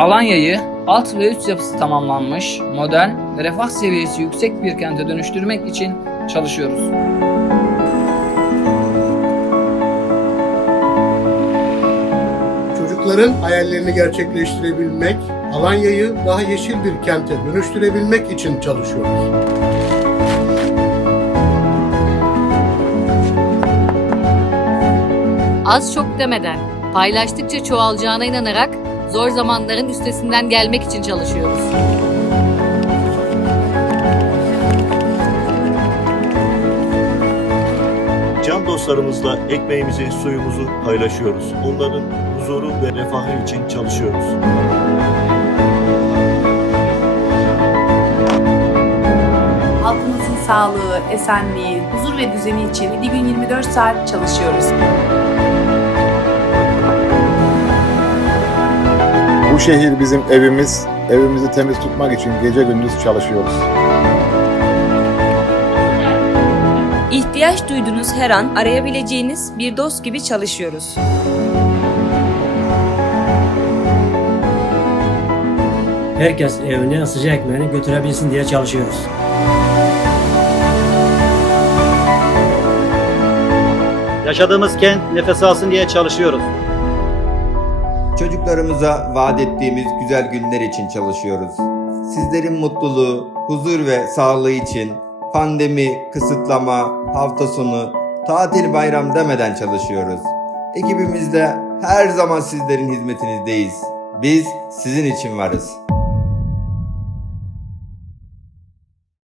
Alanya'yı alt ve üst yapısı tamamlanmış, modern ve refah seviyesi yüksek bir kente dönüştürmek için çalışıyoruz. Çocukların hayallerini gerçekleştirebilmek, Alanya'yı daha yeşil bir kente dönüştürebilmek için çalışıyoruz. Az çok demeden, paylaştıkça çoğalacağına inanarak zor zamanların üstesinden gelmek için çalışıyoruz. Can dostlarımızla ekmeğimizi, suyumuzu paylaşıyoruz. Onların huzuru ve refahı için çalışıyoruz. Halkımızın sağlığı, esenliği, huzur ve düzeni için 7 gün 24 saat çalışıyoruz. Bu şehir bizim evimiz. Evimizi temiz tutmak için gece gündüz çalışıyoruz. İhtiyaç duyduğunuz her an arayabileceğiniz bir dost gibi çalışıyoruz. Herkes evine sıcak ekmeğini götürebilsin diye çalışıyoruz. Yaşadığımız kent nefes alsın diye çalışıyoruz. Çocuklarımıza vaat ettiğimiz güzel günler için çalışıyoruz. Sizlerin mutluluğu, huzur ve sağlığı için pandemi, kısıtlama, hafta sonu, tatil bayram demeden çalışıyoruz. Ekibimizde her zaman sizlerin hizmetinizdeyiz. Biz sizin için varız.